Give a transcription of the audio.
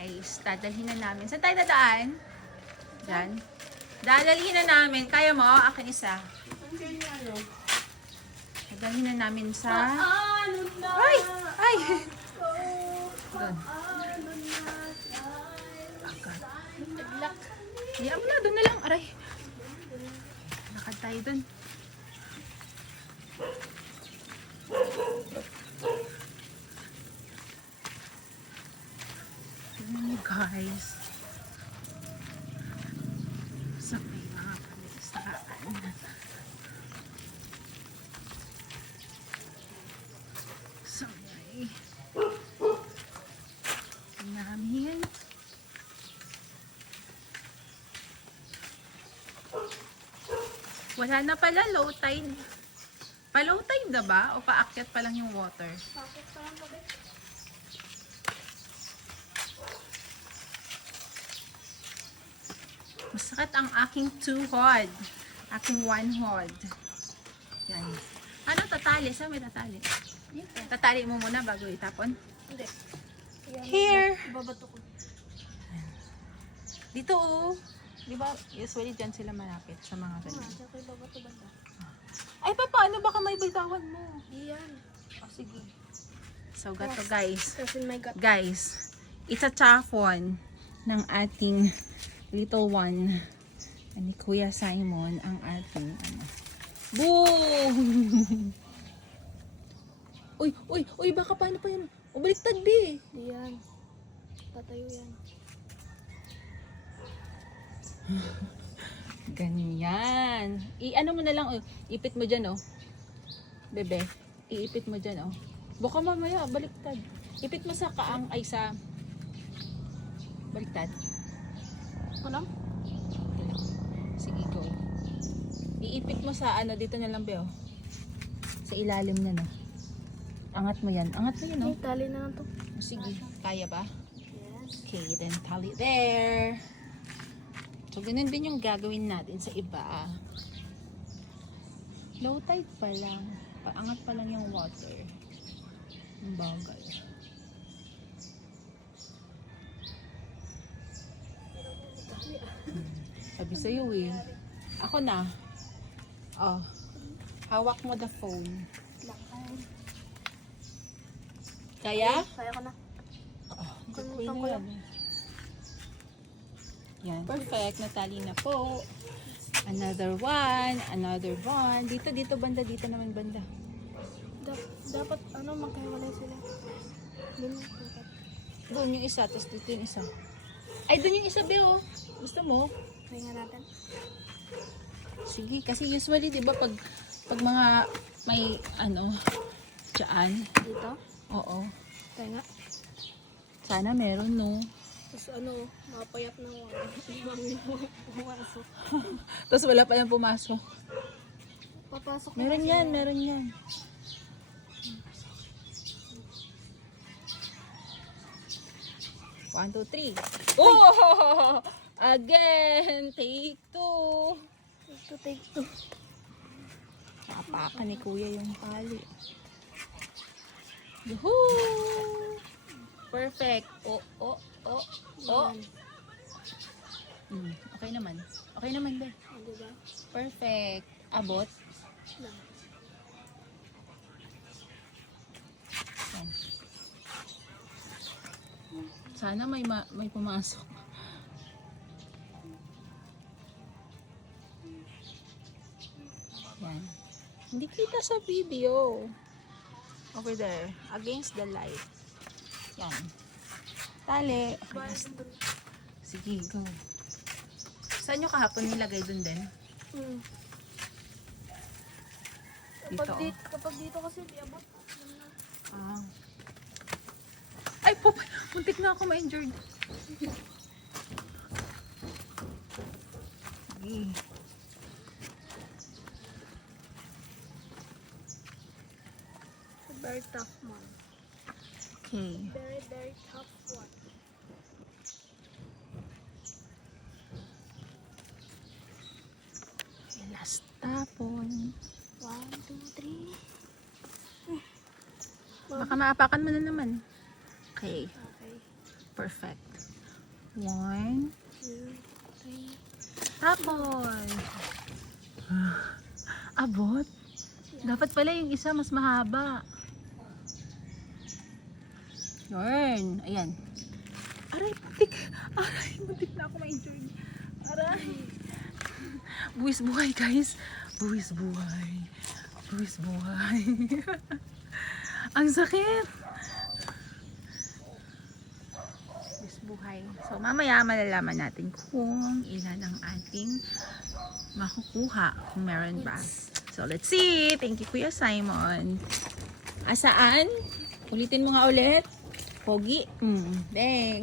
guys. Dadalhin na namin. Saan tayo dadaan? Diyan. Dadalhin na namin. Kaya mo? Akin isa. Dadalhin na namin sa... Ay! Ay! Doon. Agad. Iyak na. Doon na lang. Aray. Lakad tayo doon. Guys, sa may mga palistaan, sa may namin wala na pala low tide. Pa low tide na ba? O paakyat pa lang yung water? Bakit parang bakit? Masakit ang aking tuhod. Aking one hod. Yan. Ano tatali? Saan may tatali? Tatali mo muna bago itapon? Hindi. Yan, Here. Babato ko. Dito oh. Di ba usually dyan sila malapit sa mga ganyan. Saka babato banda. Ay paano baka may bitawan mo? Iyan. Oh, sige. So gato guys. Kasi my God. Guys, itatapon ng ating little one ni Kuya Simon ang ating ano. Boom! Uy, baka paano pa yan? O, baliktad be. Iyan. Tatayo yan. Ganyan. Ano mo na lang, oh. Ipit mo dyan, oh. Bebe, iipit mo dyan, oh. Baka mamaya, baliktad. Ipit mo sa kaang, ay sa baliktad. Ano? Sige, go. Iipit mo sa ano, dito na lang, be, oh. Sa ilalim na, no. Angat mo yan. Angat mo yan, oh. Tali na lang to. Sige, kaya ba? Yes. Okay, then tally there. So, ganun din yung gagawin natin sa iba. Low tide pa lang. Paangat pa lang yung water. Ang bagay. Sabi sa'yo eh. Ako na. Oh. Hawak mo the phone. Kaya? Kaya ko na. Oh, good na yan. Yan. Perfect. Natali na po. Another one. Another one. Dito banda. Dito naman banda. Dapat ano magkahiwalay sila. Doon dapat. Doon yung isa. Tapos dito yung isa. Ay, doon yung isa, Beo. Gusto mo? Try nga natin. Sige. Kasi usually, di ba, pag mga may, ano, dyan. Dito? Oo. Try nga. Sana meron, no? Tapos ano, mapayat na ako. Pumasok. Tapos wala pa yung pumasok. Papasok na Meron kasi. yan, meron yan. One, two, three. Oh! Again! Take two. Take two. Nakapakan ni Kuya yung pali. Yuhuu! Perfect. Oh. Yan. Okay naman. Okay naman, be. Diba? Perfect. Abot. Lang. Yan. Sana may pumasok. Yan. Hindi kita sa video. Over there. Against the light. Yan. Tali. Sige, go. Saan nyo kahapon nilagay dun din? Dito, Kapag dito kasi di abot. Ah. Ay, muntik na ako ma-injured. Sige. Very tough one. Okay. Very, very tough one. Last tapon. 1, 2, 3. Baka maapakan mo na naman. Okay. Okay. Perfect. 1. Tapos, abot. Dapat pala yung isa mas mahaba. Yun. Ayan. Aray, putik. Aray, muntik na ako ma-injured. Aray. Buwis buhay, guys. Buwis buhay. Buwis buhay. Ang sakit. Buwis buhay. So, mamaya malalaman natin kung ilan ang ating makukuha. Kung meron ba. So, let's see. Thank you, Kuya Simon. Asaan? Ulitin mo nga ulit. Pogi. Dang.